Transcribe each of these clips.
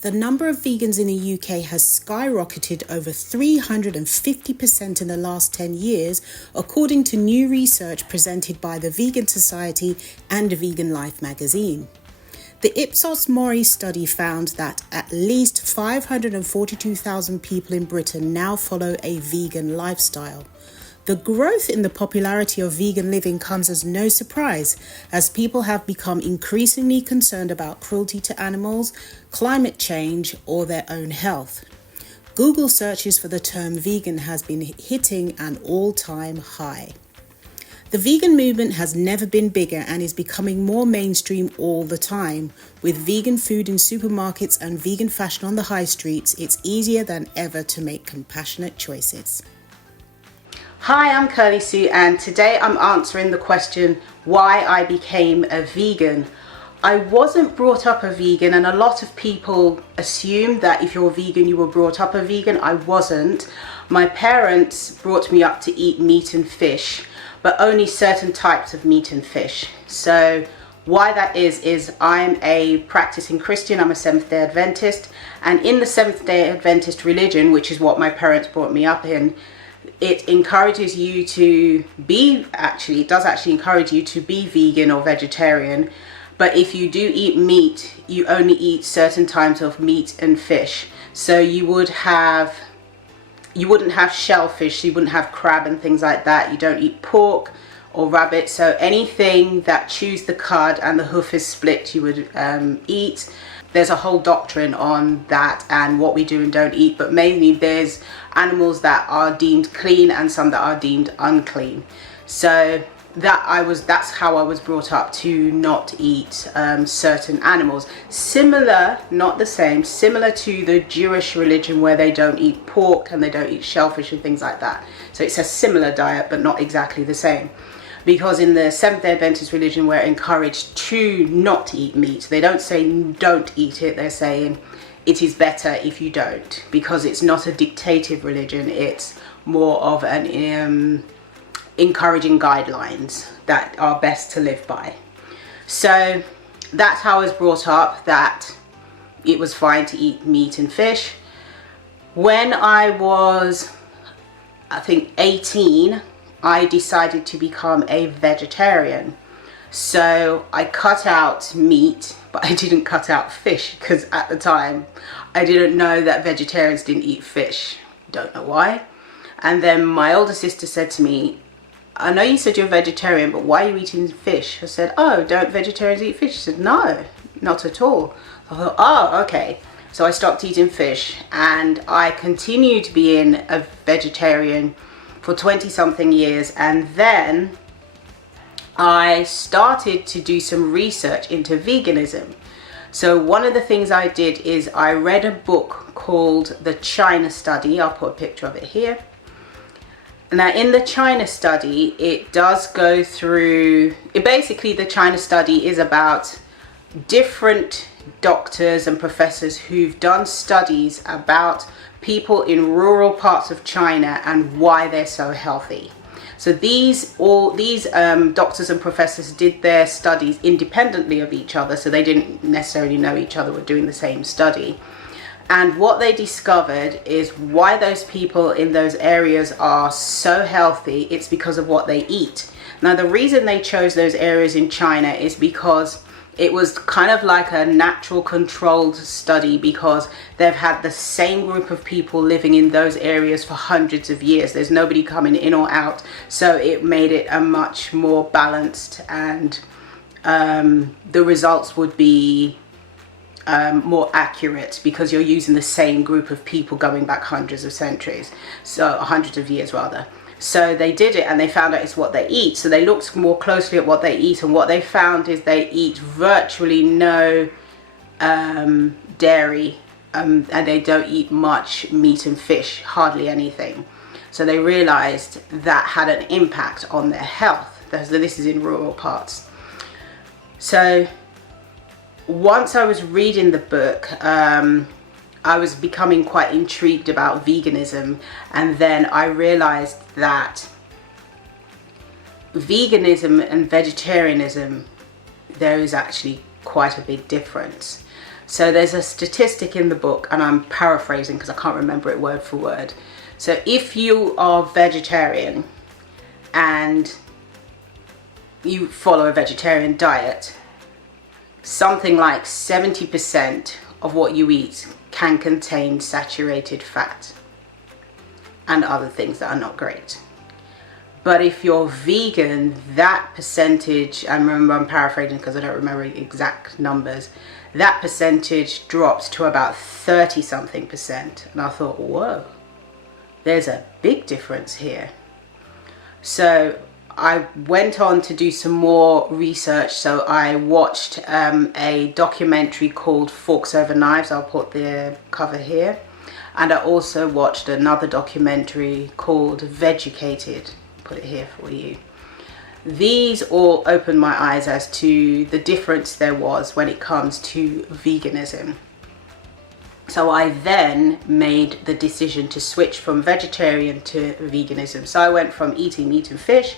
The number of vegans in the UK has skyrocketed over 350% in the last 10 years, according to new research presented by the Vegan Society and Vegan Life magazine. The Ipsos Mori study found that at least 542,000 people in Britain now follow a vegan lifestyle. The growth in the popularity of vegan living comes as no surprise, as people have become increasingly concerned about cruelty to animals, climate change, or their own health. Google searches for the term vegan has been hitting an all-time high. The vegan movement has never been bigger and is becoming more mainstream all the time. With vegan food in supermarkets and vegan fashion on the high streets, it's easier than ever to make compassionate choices. Hi, I'm Kirly-Sue, and today I'm answering the question why I became a vegan. I wasn't brought up a vegan, and a lot of people assume that if you're vegan you were brought up a vegan. I wasn't. My parents brought me up to eat meat and fish, but only certain types of meat and fish. So why that is I'm a practicing Christian. I'm a Seventh-day Adventist, and in the Seventh-day Adventist religion, which is what my parents brought me up in, it encourages you to be, it does actually encourage you to be vegan or vegetarian. But if you do eat meat, you only eat certain types of meat and fish. So you wouldn't have shellfish, you wouldn't have crab and things like that. You don't eat pork or rabbit. So anything that chews the cud and the hoof is split, you would eat. There's a whole doctrine on that and what we do and don't eat, but mainly there's animals that are deemed clean and some that are deemed unclean. So that's how I was brought up, to not eat certain animals. Similar, not the same, similar to the Jewish religion where they don't eat pork and they don't eat shellfish and things like that. So it's a similar diet, but not exactly the same. Because in the Seventh-day Adventist religion, we're encouraged to not eat meat. They don't say don't eat it, they're saying it is better if you don't, because it's not a dictative religion, it's more of an encouraging guidelines that are best to live by. So that's how I was brought up, that it was fine to eat meat and fish. When I was, I think, 18, I decided to become a vegetarian. So I cut out meat, but I didn't cut out fish, because at the time I didn't know that vegetarians didn't eat fish. Don't know why. And then my older sister said to me, I know you said you're vegetarian, but why are you eating fish? I said, oh, don't vegetarians eat fish? She said, no, not at all. I thought, oh, okay. So I stopped eating fish, and I continued being a vegetarian for 20-something years. And then I started to do some research into veganism. So one of the things I did is I read a book called The China Study. I'll put a picture of it here. Now in the China Study, it does go through, basically the China Study is about different doctors and professors who've done studies about people in rural parts of China and why they're so healthy. So these doctors and professors did their studies independently of each other, so they didn't necessarily know each other were doing the same study. And what they discovered is why those people in those areas are so healthy. It's because of what they eat. Now, the reason they chose those areas in China is because it was kind of like a natural controlled study, because they've had the same group of people living in those areas for hundreds of years. There's nobody coming in or out. So it made it a much more balanced, and the results would be more accurate, because you're using the same group of people going back hundreds of centuries, so hundreds of years rather. So they did it, and they found out it's what they eat. So they looked more closely at what they eat, and what they found is they eat virtually no dairy, and they don't eat much meat and fish, hardly anything. So they realized that had an impact on their health. This is in rural parts. So once I was reading the book, I was becoming quite intrigued about veganism, and then I realized that veganism and vegetarianism, there is actually quite a big difference. So there's a statistic in the book, and I'm paraphrasing because I can't remember it word for word. So if you are vegetarian and you follow a vegetarian diet, something like 70% of what you eat can contain saturated fat and other things that are not great. But if you're vegan, that percentage, and remember I'm paraphrasing because I don't remember exact numbers, that percentage drops to about 30 something percent. And I thought, whoa, there's a big difference here. So I went on to do some more research. So I watched a documentary called Forks Over Knives. I'll put the cover here. And I also watched another documentary called Vegucated. Put it here for you. These all opened my eyes as to the difference there was when it comes to veganism. So I then made the decision to switch from vegetarian to veganism. So I went from eating meat and fish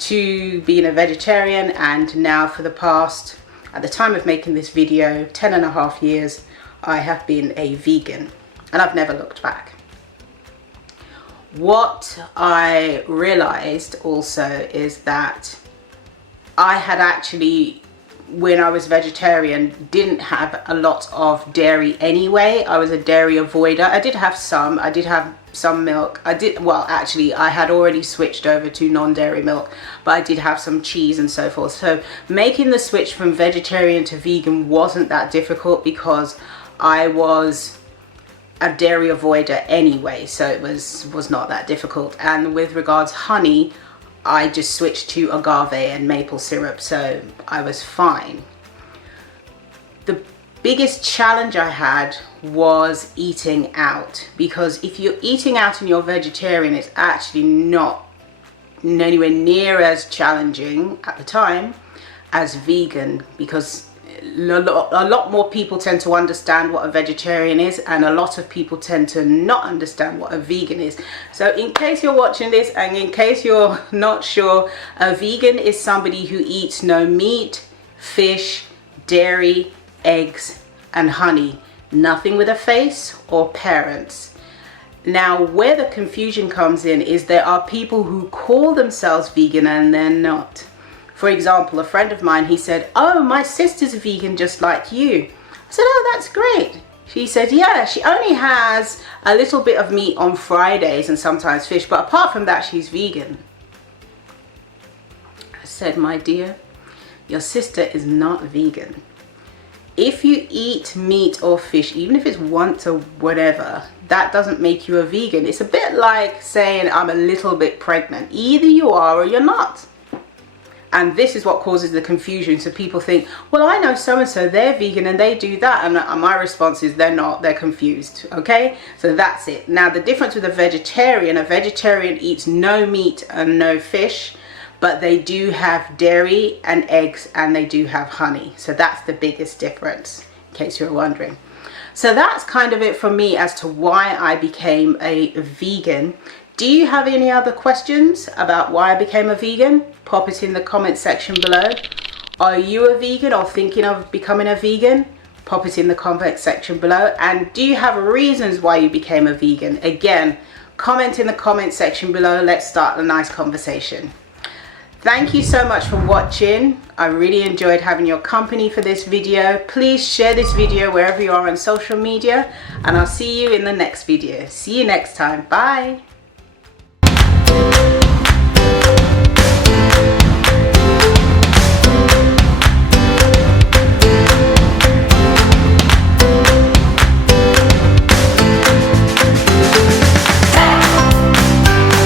to being a vegetarian, and now for the past, at the time of making this video, 10.5 years, I have been a vegan, and I've never looked back. What I realized also is that I had actually, when I was vegetarian, didn't have a lot of dairy anyway. I was a dairy avoider. I did have some milk. I had already switched over to non-dairy milk, but I did have some cheese and so forth. So making the switch from vegetarian to vegan wasn't that difficult because I was a dairy avoider anyway, so it was not that difficult. And with regards honey, I just switched to agave and maple syrup, so I was fine. The biggest challenge I had was eating out, because if you're eating out and you're vegetarian, it's actually not anywhere near as challenging at the time as vegan, because a lot more people tend to understand what a vegetarian is, and a lot of people tend to not understand what a vegan is. So in case you're watching this and in case you're not sure, a vegan is somebody who eats no meat, fish, dairy, eggs and honey, nothing with a face or parents. Now where the confusion comes in is there are people who call themselves vegan and they're not. For example, a friend of mine, he said, oh, my sister's vegan just like you. I said, oh, that's great. She said, yeah, she only has a little bit of meat on Fridays and sometimes fish, but apart from that, she's vegan. I said, my dear, your sister is not vegan. If you eat meat or fish, even if it's once or whatever, that doesn't make you a vegan. It's a bit like saying I'm a little bit pregnant. Either you are or you're not. And this is what causes the confusion. So people think, well, I know so-and-so, they're vegan and they do that. And my response is they're not, they're confused. Okay, so that's it. Now the difference with a vegetarian eats no meat and no fish, but they do have dairy and eggs and they do have honey. So that's the biggest difference, in case you're wondering. So that's kind of it for me as to why I became a vegan. Do you have any other questions about why I became a vegan? Pop it in the comment section below. Are you a vegan or thinking of becoming a vegan? Pop it in the comment section below. And do you have reasons why you became a vegan? Again, comment in the comment section below. Let's start a nice conversation. Thank you so much for watching. I really enjoyed having your company for this video. Please share this video wherever you are on social media, and I'll see you in the next video. See you next time. Bye.